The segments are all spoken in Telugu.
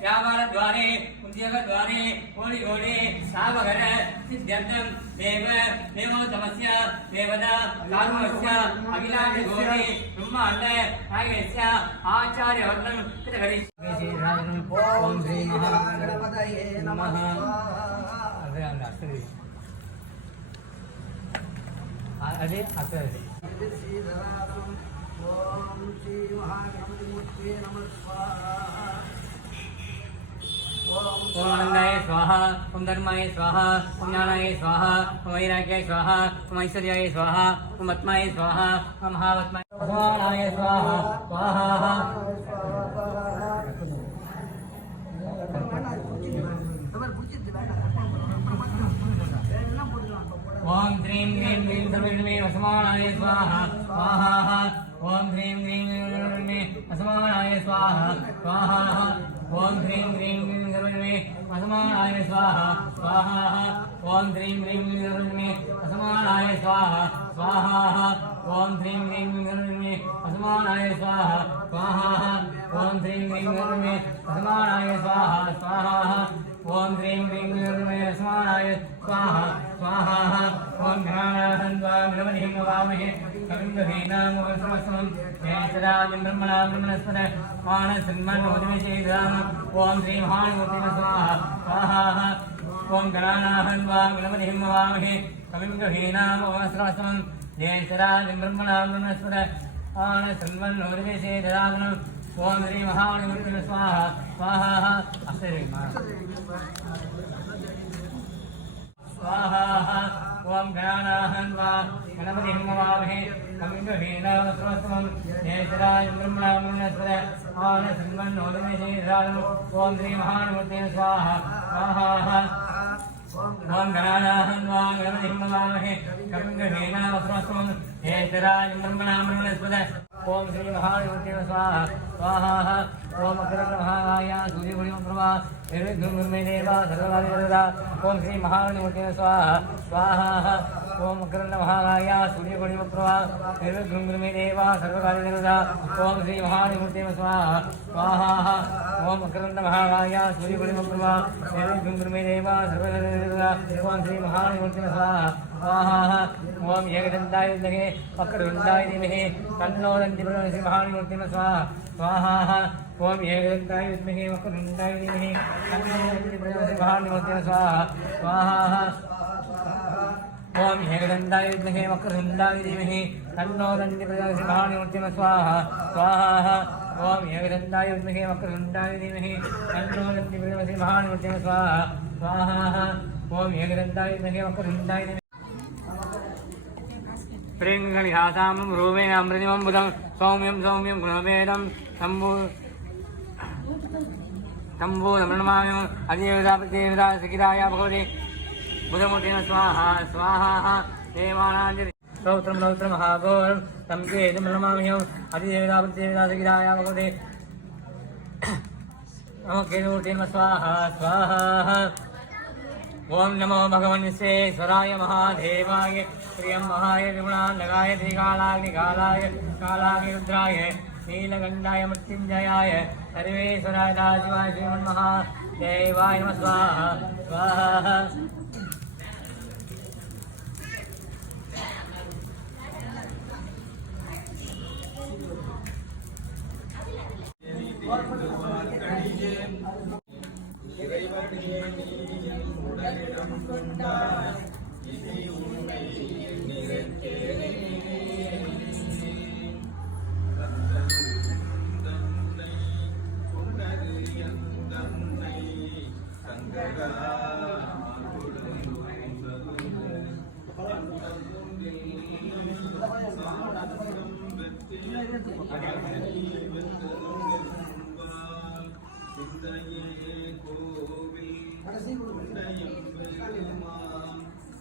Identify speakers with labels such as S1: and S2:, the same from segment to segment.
S1: व्यापारद्वारे उद्योगद्वारे कोडिकोडे सावकर सिद्ध्यर्थं देव देवोत्तमस्य देवता कारुणस्य अखिलाण्डघोरे ब्रह्माण्ड नागस्य आचार्यवर्णं कृतकरि ॐ अरे अष्टमी अरे अष्टमी
S2: श्रीधरासुम ओम श्री
S1: स्वाहा आनंदाय स्वाहा ओम धर्माय स्वाहा ओम ज्ञानाय स्वाहा ओम वैराग्याय स्वाहा ओम ऐश्वर्याय स्वाहा ओम आत्माय स्वाहा ओम महात्माय भगवानाय स्वाहा स्वाहा। ओम श्रीं స్వాహ ఓం శ్రీం హ్రీం హ్రీం సర్వే అసమానాయ స్వాహ స్వాహ ఓం శ్రీం హ్రీం సర్వే అసమానాయ స్వాహ స్వాహ ఓం శ్రీం హ్రీం సర్వే అసమానాయ స్వాహ స్వాహ ఓం శ్రీం హ్రీం సర్వే అసమానాయ స్వాహ స్వాహ ఓం శ్రీం హ్రీం సర్వే అసమానాయ స్వాహ స్వాహ ఓం శ్రీం ॐ ह्रीं ह्रीं गुरुर्मय स्वाहाय स्वाहा स्वाहा ॐ घ्राणाहन्वाग्रमणिं नमामहे कविन्दधीनामोहसमस्तमं जयसदामिन् ब्रह्मणा ब्रह्मणस्पद मानसन्मन्मोदिनशेदाम ॐ श्रीं हाणमूर्तिम स्वाहा स्वाहा ॐ गणानाहन्वाग्रमणिं नमामहे कविन्दधीनामोहसमस्तमं जयसदामिन् ब्रह्मणा ब्रह्मणस्पद मानसन्मन्मोदिनशेदामनम् ఓం శ్రీ మహామణి స్వాహ స్వాహ అస్తే స్వాహ ఓం గణానాహన్వా గణపతి హిమవామహే కమింద్రహీనామస్వస్తమం నేత్రాయ బ్రహ్మణామున్నస్వర ఆన సింహన్నోదమే శ్రీరాజము ఓం శ్రీ మహానుమూర్తే స్వాహ స్వాహ. ఓం గణానాహన్వా గణపతి హిమవామహే కమింద్రహీనామస్వస్తమం నేత్రాయ బ్రహ్మణామున్నస్వర ओम श्री महादेवते स्वाहा। स्वाहा ॐ अग्रप्रभाय सूर्यगुणिमप्रभा निर्विघ्नगुर्मेदेव सर्वभाविरदा ओम श्री महादेवते स्वाहा। स्वाहा। ॐ अग्रन्नमहाराय सूर्यगुणिमप्रभा निर्विघ्नगुर्मेदेव सर्वभाविरदा ओम श्री महादेवते स्वाहा। स्वाहा। ॐ अग्रन्नमहाराय सूर्यगुणिमप्रभा निर्विघ्नगुर्मेदेव सर्वभाविरदा ओम श्री महादेवते स्वाहा ఓం ఏకదండాయ విద్మహే వక్రదుండాయ ధీమహి తన్నో నందిభ్రమ సింహానుమూర్తిమ స్వాహ స్వాహ ఓం ఏకదండాయ విద్మహే వక్రదుండాయ ధీమహి తన్నో నందిభ్రమ సింహానుమూర్తిమ స్వాహ స్వాహ ఓం ఏకదండాయ విద్మహే వక్రదుండాయ ధీమహి తన్నో నందిభ్రమ సింహానుమూర్తిమ స్వాహ స్వాహ ఓం ఏకదండాయ విద్మహే వక్రదుండాయ ధీమహి తన్నో నందిభ్రమ సింహానుమూర్తిమ స్వాహ స్వాహ ఓం ఏకదండాయ విద్మహే వక్రదుండాయ ప్రేంగణిహాసామం రూపేణ అమృతిమం బుధం సౌమ్యం సౌమ్యం గుణభేదం శంభూ శంభూ నమణమామ్యం అదేవిధాపతివిధ శిఖిరాయ భగవతి బుధముఖేన స్వాహ స్వాహ దేవానాంజలి రౌత్రం రౌత్రం హాగోరం సంకేతం నమణమామ్యం అదేవిధాపతివిధ శిఖిరాయ భగవతి నమో స్వాహ స్వాహ ओम नमो भगवन् विश्वेश्वराय महादेवाय, प्रियं महाय विगुणान्नगाय त्रिकालाग्निकालाय कालाग्नि रुद्राय नीलकण्ठाय मृत्युञ्जयाय सर्वेश्वराय दाशिवाय श्रीमन्महादेवाय नमः स्वाहा स्वाहा।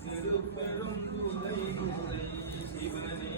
S2: திருப்பெரும் துறை துறை சிவனே